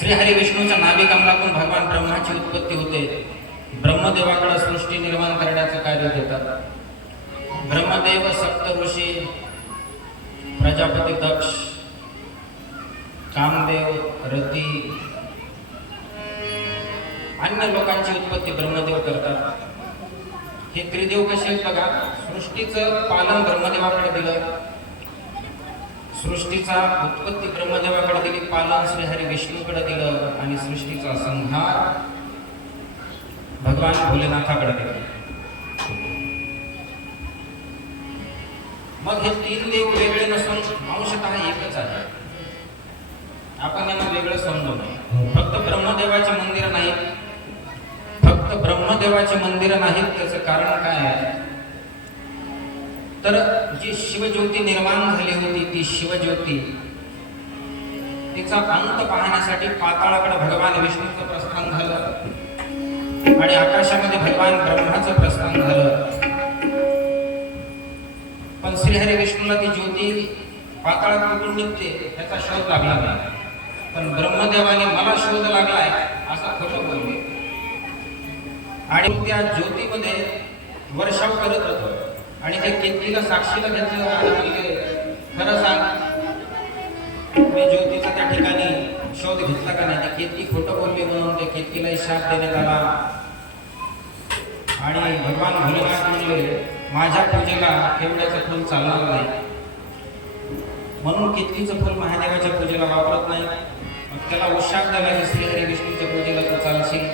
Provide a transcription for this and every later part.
श्रीहरी विष्णूच्या नाभिकमलातून भगवान ब्रह्माची उत्पत्ती होते. ब्रह्मदेवाकडे सृष्टी निर्माण करण्याचं कार्य देतात. ब्रह्मदेव, सप्त ऋषी, प्रजापती दक्ष, कामदेव, रती, अन्य लोकांची उत्पत्ती ब्रह्मदेव करतात. हे त्रिदेव कसे आहेत बघा. सृष्टीचं पालन ब्रह्मदेवाकडे दिलं, सृष्टीचा उत्पत्ती ब्रह्मदेवाकडे दिली, पालन श्रीहरी विष्णूकडे दिलं आणि सृष्टीचा संहार भगवान भोलेनाथाकडे दिला. मग हे तीन देव वेगळे नसून अंशतः एकच आहे. आपण यांना वेगळं समजू नये. फक्त ब्रह्मदेवाचे मंदिर नाही, फक्त ब्रह्मदेवाचे मंदिर नाहीत. त्याचं कारण काय आहे तर जी शिवज्योती निर्माण झाली होती, ती शिवज्योती तिचा अंत पाहण्यासाठी पाताळाकडे भगवान विष्णूचं प्रस्थान झालं आणि आकाशामध्ये भगवान ब्रह्माचं प्रस्थान झालं. पण श्रीहरी विष्णूला ती ज्योती पाताळात कुठून निघते त्याचा शोध लागला नाही. पण ब्रह्मदेवाने मला शोध लागलाय असा खोटं बोलले आणि त्या ज्योतीमध्ये वर्षाव करत होतो आणि ते केतकीला साक्षीला घेतलं आणि म्हणले, खरं सांग मी ज्योतीचा त्या ठिकाणी शोध घेतला का नाही. ते केतकी खोटं बोलली म्हणून ते केतकीला शाप देण्यात आला आणि भगवान भोलेनाथ म्हणले, माझ्या पूजेला केवढ्याचं फूल चालणार नाही, म्हणून केतकीचं फूल महादेवाच्या पूजेला वापरत नाही. मग त्याला उशाप दिला की श्रीहरी विष्णूच्या पूजेला तू चालशील.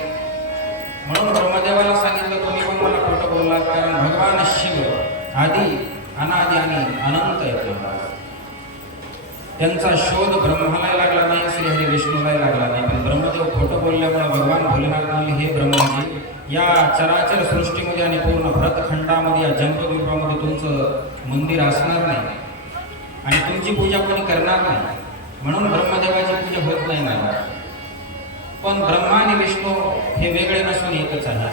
म्हणून ब्रह्मदेवाला सांगितलं, तुम्ही पण मला खोटं बोललात, कारण भगवान शिव आदी अनादी आणि अनंत आहेत. त्यांचा शोध ब्रह्माला लागला नाही, श्रीहरी विष्णूला लागला नाही. पण ब्रह्मदेव खोटं बोलल्यामुळे भगवान भोलेनाथ म्हणले, हे ब्रह्माजी, या चराचर सृष्टीमध्ये आणि पूर्ण भरतखंडामध्ये या जंबद्वीपामध्ये तुमचं मंदिर असणार नाही आणि तुमची पूजा कोणी करणार नाही, म्हणून ब्रह्मदेवाची पूजा होत नाही ना. पण ब्रह्मा आणि विष्णू हे वेगळे नसून एकच आहे.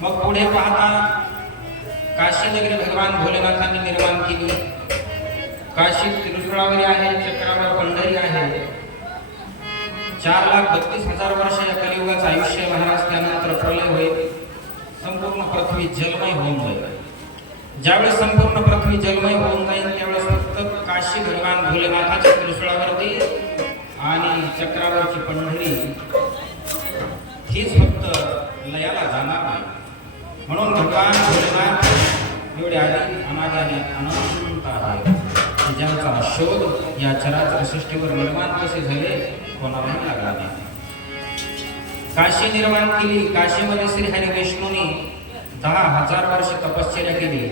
मग पुढे पाहता काशी नगरी भगवान भोलेनाथांनी निर्माण केली. काशी त्रिशूळावरी आहे, चक्रावर पंढरी आहे. 4,32,000 वर्ष या कलियुगाचं आयुष्य महाराज. त्यानंतर प्रलय होईल, संपूर्ण पृथ्वी जलमय होऊन जाईल. ज्यावेळेस संपूर्ण पृथ्वी जलमय होऊन जाईल त्यावेळेस फक्त काशी भगवान भोलेनाथाच्या त्रिशूळावरती आणि चक्रावरची पंढरी हीच फक्त लयाला जाणार नाही. म्हणून भगवान भोलेनाथ एवढे आधी अनादी आणि अनंत आहे, ज्यांचा शोध या चराचर सृष्टीवर निर्माण कसे झाले कोणालाही लागला नाही. काशी निर्माण केली. काशीमध्ये श्रीहरी विष्णूंनी 10,000 वर्ष तपश्चर्या केली.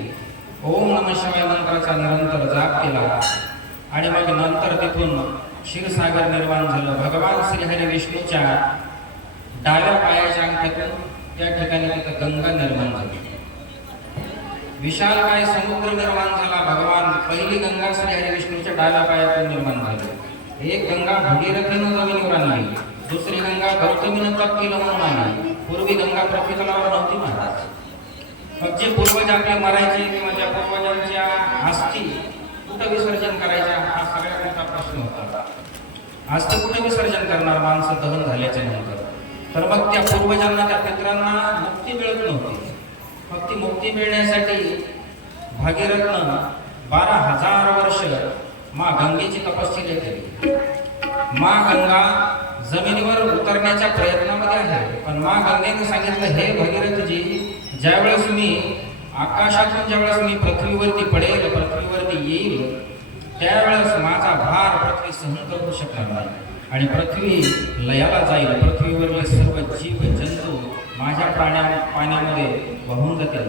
ओम नमः शिवाय मंत्राचा निरंतर जाप केला आणि मग नंतर तिथून क्षीरसागर निर्माण झालं. भगवान श्रीहरी विष्णूच्या डाव्या पायाच्या अंगठ्यातून त्या ठिकाणी तिथं गंगा निर्माण झाली. विशाल काय समुद्र निर्माण झाला. भगवान पहिली गंगा श्रीहरी विष्णूच्या डाव्या पायातून निर्माण झाली. एक गंगा भगीरथीनं जमिनीवर आणली, दुसरी गंगा गौतमीनं तप केलं म्हणून आणली. पूर्वी गंगा पृथ्वीतलावर नव्हती महाराज. मग जे पूर्वज आपले मरायचे किंवा ज्या पूर्वजांच्या अस्थी कुठं विसर्जन करायच्या हा सगळ्यात मोठा प्रश्न होता. अस्थी कुठे विसर्जन करणार माणसं दहन झाल्याच्या नंतर. तर मग त्या पूर्वजांना, त्या पितरांना मुक्ती मिळत नव्हती. मग ती मुक्ती मिळण्यासाठी भागीरथनं 12,000 वर्ष माँ गंगेची तपश्चर्या केली. माँ गंगा जमिनीवर उतरण्याच्या प्रयत्नामध्ये आहे, पण माँ गंगेने सांगितलं, हे भगीरथजी, ज्यावेळेस मी आकाशातून ज्यावेळेस मी पृथ्वीवरती पडेल, पृथ्वीवरती येईल, त्यावेळेस माझा भार पृथ्वी सहन करू शकणार नाही आणि पृथ्वी लयाला जाईल. पृथ्वीवरील सर्व जीव जंतू माझ्या पाण्यामध्ये वाहून जातील.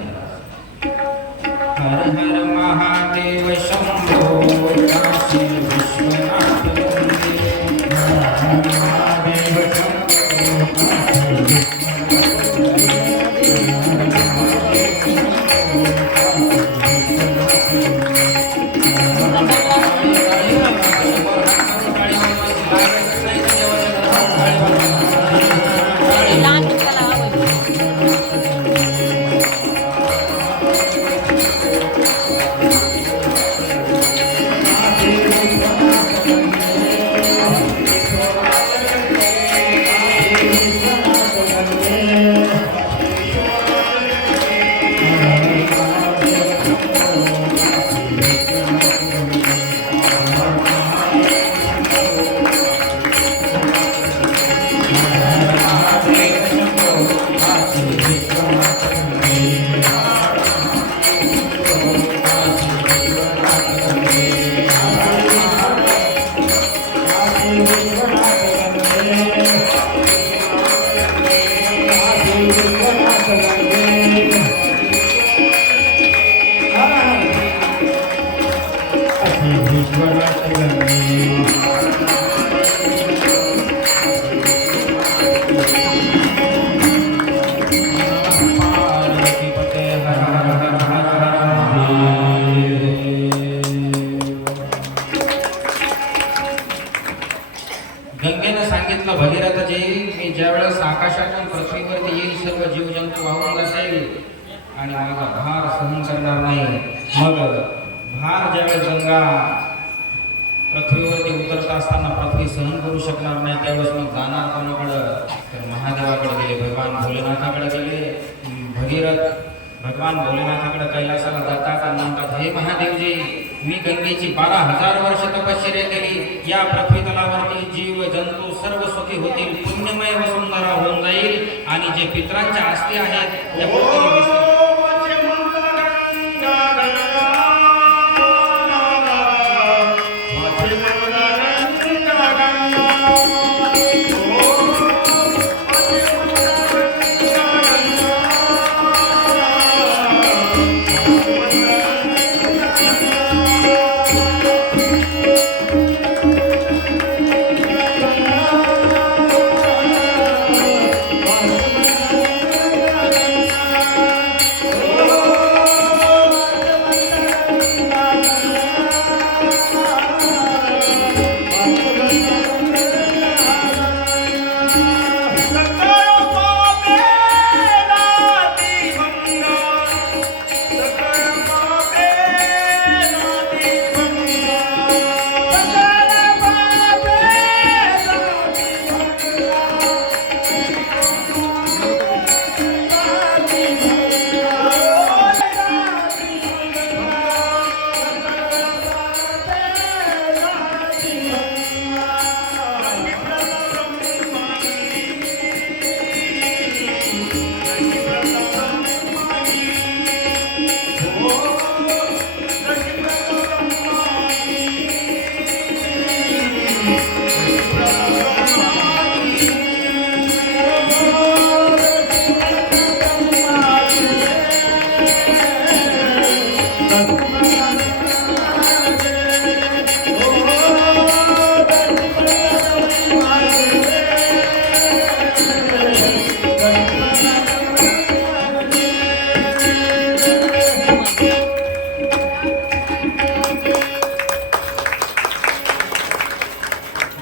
हर हर महादेव शंभो काशी विश्वनाथ महादेव गंगेनं सांगितलं भगीरथ जे मी ज्यावेळेस आकाशातून पृथ्वीवरती येईल सर्व जीवजंतू वाहून जातील आणि माझा भार सहन करणार नाही. मग भार ज्यावेळेस गंगा पृथ्वीवरती उतरत असताना पृथ्वी सहन करू शकणार नाही त्यावेळेस मग जाणार कोणाकडं तर महादेवाकडे गेले, भगवान भोलेनाथाकडे गेले. भगीरथ भगवान भोलेनाथाकडे कैलासाला जातात आणि म्हणतात हे महादेवजी मी गंगेची 12,000 वर्ष तपश्चर्या केली, या पृथ्वी तलावरती जीव जंतू सर्व सुखी होतील, पुण्यमय वसुंधरा होऊन जाईल आणि जे पितरांच्या आस्ती आहेत त्या पृथ्वीवर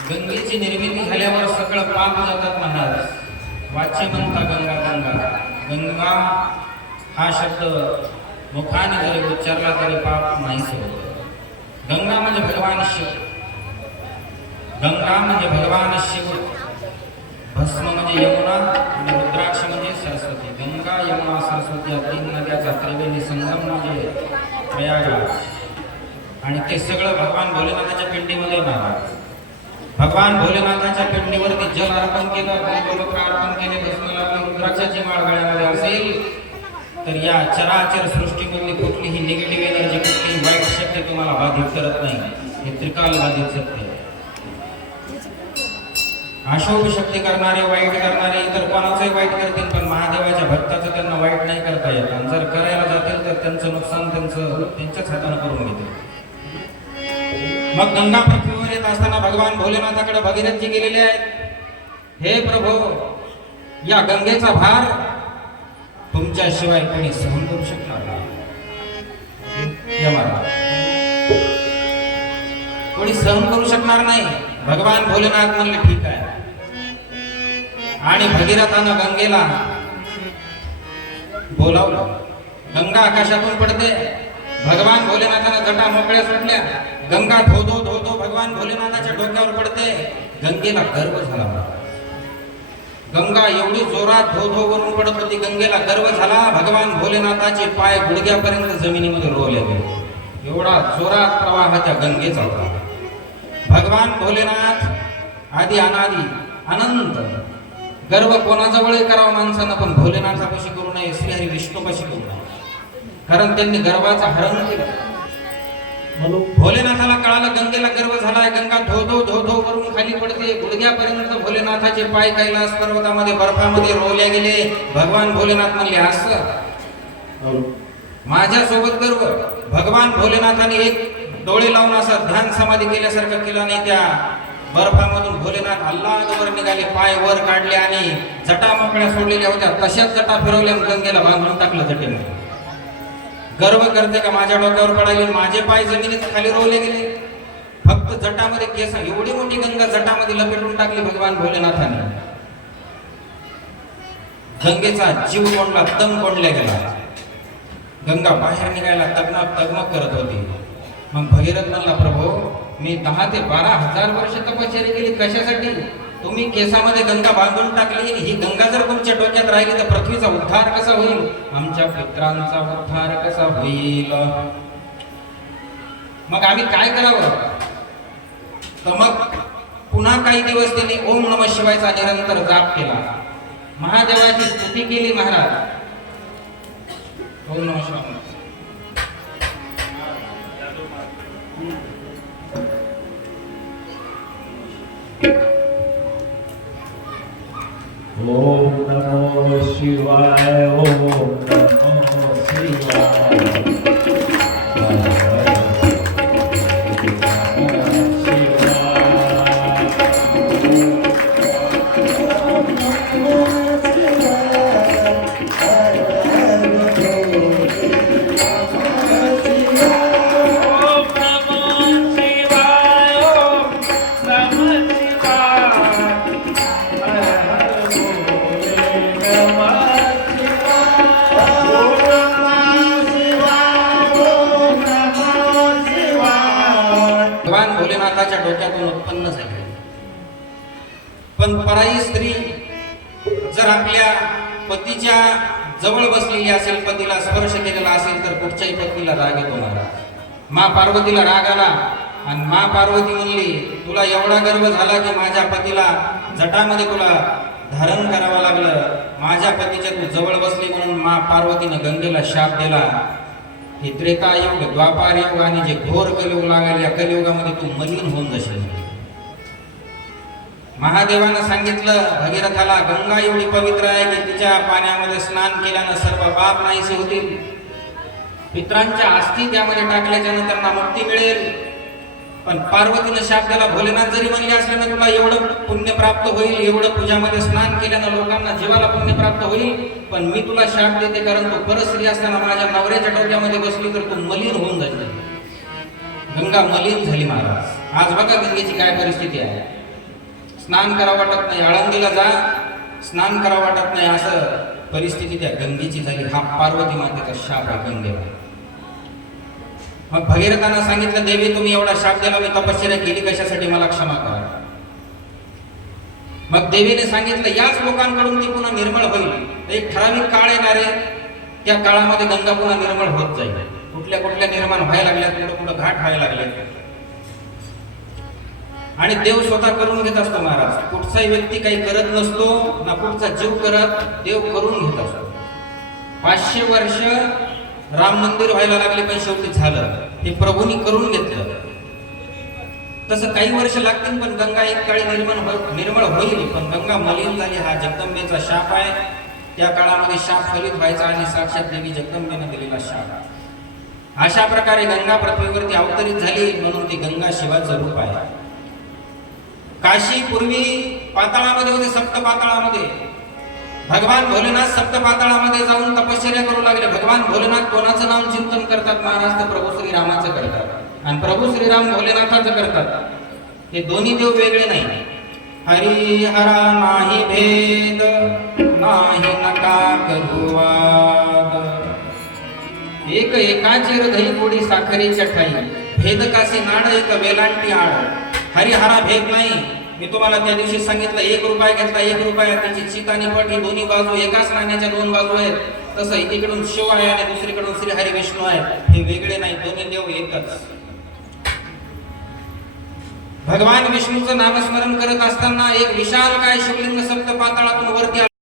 गंगेची निर्मिती झाल्यावर सगळं पाप जातात महाराज. वाच्य म्हणता गंगा गंगा. गंगा हा शब्द मुखाने जरी उच्चारला तरी पाप नाहीच होत. गंगा म्हणजे भगवान शिव. गंगा म्हणजे भगवान शिव. भस्म म्हणजे यमुना आणि रुद्राक्ष म्हणजे सरस्वती. गंगा यमुना सरस्वती या 3 नद्याचा त्रिवेणी संगम म्हणजे प्रयागराज. आणि ते सगळं भगवान भोलेनाथाच्या पिंडीमध्ये महाराज. भगवान भोलेनाथाच्या पिंडीवरती जल अर्पण केलं, गोलोक अर्पण केले, भस्म लावले, रुद्राक्षाची माळ गळ्यामध्ये असेल तर या चराचर सृष्टीमधली कुठलीही निगेटिव्ह एनर्जी, कुठलीही वाईट शक्ती तुम्हाला बाधित करत नाही. हे त्रिकाल बाधित सत्य. अशुभ शक्ती करणारे, वाईट करणारे इतर कोणाचंही वाईट करतील, पण महादेवाच्या भक्ताचं त्यांना वाईट नाही करता येत. आणि जर करायला जातील तर त्यांचं नुकसान त्यांच्याच हाताने करून घेतील. मग गंगा पृथ्वीवर येत असताना भगवान भोलेनाथाकडे भगीरथजी गेलेले आहेत. हे प्रभू, या गंगेचा भार तुमच्याशिवाय कोणी सहन करू शकणार नाही. कोणी सहन करू शकणार नाही. भगवान भोलेनाथ म्हणले ठीक आहे. आणि भगीरथानं गंगेला बोलावलं. गंगा आकाशातून पडते. भगवान भोलेनाथानं जटा मोकळ्या सोडल्या. गंगा धो धो धो धो भगवान भोलेनाथाच्या डोक्यावर पडते. गंगेला गर्व झाला. गंगा एवढी जोरात धो धो करून पडत होती, गंगेला गर्व झाला. भगवान भोलेनाथाचे पाय गुडघ्यापर्यंत जमिनीमध्ये रोवले गेले. एवढा जोरात प्रवाह त्या गंगेचा होता. भगवान भोलेनाथ आदी अनादी अनंत. गर्व कोणाजवळ करावा माणसानं, पण भोलेनाथापाशी करू नये, श्रीहरी विष्णूपाशी करू नये. कारण त्यांनी गर्वाचं हरण केलं. भोलेनाथाला कळालं गंगेला गर्व झालाय. गंगा धो धो धो धो करून खाली पडते. गुडघ्यापर्यंत भोलेनाथाचे पाय कैलास पर्वतामध्ये बर्फामध्ये रोवले गेले. भगवान भोलेनाथ म्हणले असं माझ्या सोबत गर्व. भगवान भोलेनाथाने एक डोळे लावून असं ध्यान समाधी केल्यासारखं केलं आणि त्या बर्फामधून भोलेनाथ अल्लाहवर निघाले. पाय वर काढले आणि जटा मोकळ्या सोडलेल्या होत्या तशाच जटा फिरवल्या. गंगेला बांधून टाकलं जटेमध्ये. गर्व करते का माझ्या डोक्यावर पडायले, माझे पाय जमिनीत खाली रोवले गेले. फक्त जटामध्ये केस, एवढी मोठी गंगा जटामध्ये लपेटून टाकली भगवान भोलेनाथाने. गंगेचा जीव कोंडला, दम कोंडला गेला. गंगा बाहेर निघायला तगमग तगमग करत होती. मग भगीरथ म्हणला, प्रभू मी 10 ते 12,000 वर्ष तपश्चर्या केली, कशासाठी? तुम्ही केसामध्ये गंगा बांधून टाकली. ही गंगा जर तुमच्या डोक्यात राहिली तर पृथ्वीचा उद्धार कसा होईल? आमच्या पित्रांचा उद्धार कसा होईल? मग आम्ही काय करावं? तर मग पुन्हा काही दिवस त्यांनी ओम नमः शिवायचा निरंतर जाप केला. महादेवाची स्तुती केली महाराज. ओम नमः शिवाय. ओम नमो शिवाय. ओम नमो शिवाय. भगवान भोलेनाथाच्या डोक्यातून उत्पन्न झाले. पण पराई स्त्री जर आपल्या पतीच्या जवळ बसलेली असेल, पतीला स्पर्श केलेला असेल, तर कुठच्याही पत्नीला राग येतो महाराज. मा पार्वतीला राग आला आणि मा पार्वती म्हणली, तुला एवढा गर्व झाला की माझ्या पतीला जटामध्ये तुला धारण करावं लागलं. माझ्या पतीच्या तू जवळ बसली म्हणून मा पार्वतीने गंगेला शाप दिला. हे त्रेतायुग, द्वापार युग आणि जे घोर कलियुग लागेल, या कलियुगामध्ये तू मलिन होऊन जाशील. महादेवानं सांगितलं भगीरथाला, गंगा एवढी पवित्र आहे की तिच्या पाण्यामध्ये स्नान केल्यानं सर्व पाप नाहीसे होतील. पित्रांच्या अस्थी त्यामध्ये टाकल्याच्या नंतर त्यांना मुक्ती मिळेल. पण पार्वतीनं शाप दिला. भोलेनाथ जरी म्हणले असल्यानं तुला एवढं पुण्य प्राप्त होईल, एवढं पूजामध्ये स्नान केल्यानं लोकांना जीवाला पुण्य प्राप्त होईल, पण मी तुला शाप देते कारण तू परस्त्री असताना माझ्या नवऱ्याच्या डोक्यामध्ये बसली तर तू मलिन होऊन जाईल. गंगा मलिन झाली महाराज. आज बघा गंगेची काय परिस्थिती आहे. स्नान करावं वाटत नाही, आळंदीला जा, स्नान करावं वाटत नाही, असं परिस्थिती त्या गंगेची झाली. हा पार्वती मातेचा शाप आहे गंगेला. मग भगीरथानं सांगितलं, देवी तुम्ही एवढा शाप दिला, मी तपश्चर्या केली कशासाठी, मला क्षमा करा. मग देवीने सांगितलं, याच लोकांकडून ती पुन्हा निर्मळ होईल. एक ठराविक काळ येणार आहे, त्या काळामध्ये गंगा पुन्हा निर्मळ होत जाईल. कुठल्या कुठल्या निर्माण व्हायला लागल्या, कुठं कुठं घाट व्हायला लागले. आणि देव स्वतः करून घेत असतो महाराज. कुठचाही व्यक्ती काही करत नसतो ना, कुठचा जीव करत, देव करून घेत असतो. 500 वर्ष राम मंदिर व्हायला लागले पण शेवटी झालं. हे प्रभूंनी करून घेतलं. तसं काही वर्ष लागतील पण गंगा एक काळी निर्मळ होईल. पण गंगा मलिन झाली, हा जगदंबेचा शाप आहे. त्या काळामध्ये शाप फलित व्हायचा आणि साक्षात देवी जगदंबेने दिलेला शाप. अशा प्रकारे गंगा पृथ्वीवरती अवतरित झाली, म्हणून ती गंगा शिवाचं रूप आहे. काशी पूर्वी पाताळामध्ये होते, सप्त पाताळामध्ये. भगवान भोलेनाथ सप्त पाताळामध्ये जाऊन तपश्चर्या करू लागले. भगवान भोलेनाथ कोणाचं नाम चिंतन करतात महाराज? तर प्रभू श्रीरामाचं करतात आणि प्रभू श्रीराम भोलेनाथाचं करतात. हे दोन्ही देव वेगळे नाही. हरी हरा नाही भेद, नाही नका करू वाद. एक एकाची हृदय गोडी साखरेच्या ठाई, भेद कासे नाड एक वेलांटी आड. हरिहरा भेद नाही. मी तुम्हाला त्या दिवशी सांगितलं, 1 रुपया घेतला 1 रुपया, त्याची चित आणि पट ही दोन्ही बाजू एकाच नाण्याच्या 2 बाजू आहेत. तसं एकीकडून शिव आहे आणि दुसरीकडून श्री हरी विष्णू आहे. हे वेगळे नाही, दोन्ही देव एकच. भगवान विष्णूचं नामस्मरण करत असताना एक विशाल काय शिवलिंग सप्त पाताळातून वरती